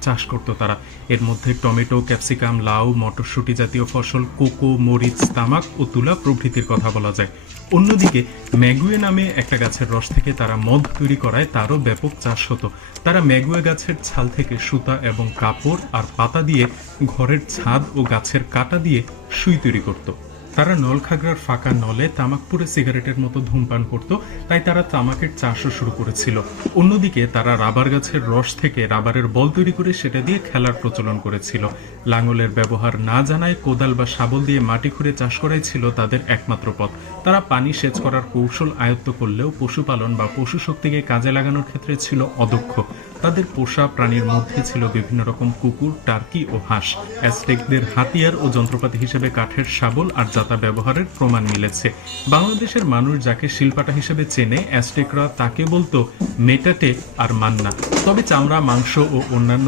চাষ করত তারা। এর মধ্যে টমেটো, ক্যাপসিকাম, লাউ, মটরশুঁটি জাতীয় ফসল, কোকো, মরিচ, তামাক ও তুলা প্রভৃতির কথা বলা যায়। অন্যদিকে ম্যাগুয়ে নামে একটা গাছের রস থেকে তারা মদ তৈরি করায় তারও ব্যাপক চাষ হতো। তারা ম্যাগুয়ে গাছের ছাল থেকে সুতা এবং কাপড় আর পাতা দিয়ে ঘরের ছাদ ও গাছের কাটা দিয়ে সুই তৈরি করত। তারা নলখাগড়ার ফাঁকা নলে তামাক পুড়ে সিগারেটের মতো ধূমপান করত, তাই তারা তামাকের চাষও শুরু করেছিল। অন্যদিকে তারা রাবার গাছের রস থেকে রাবারের বল তৈরি করে সেটা দিয়ে খেলার প্রচলন করেছিল। লাঙলের ব্যবহার না জানায় কোদাল বা শাবল দিয়ে মাটি খুঁড়ে চাষ করাই ছিল তাদের একমাত্র পথ। তারা পানি সেচ করার কৌশল আয়ত্ত করলেও পশুপালন বা পশু শক্তিকে কাজে লাগানোর ক্ষেত্রে ছিল অদক্ষ। তাদের পোষা প্রাণীর মধ্যে ছিল বিভিন্ন রকম কুকুর, টার্কি ও হাঁস। অ্যাজটেকদের হাতিয়ার ও যন্ত্রপাতি হিসেবে কাঠের শাবল আর জাতা ব্যবহারের প্রমাণ মিলেছে। বাংলাদেশের মানুষ যাকে শিল্পাটা হিসেবে চেনে অ্যাস্টেকরা তাকে বলতো মেটাটে আর মান্না। তবে চামড়া, মাংস ও অন্যান্য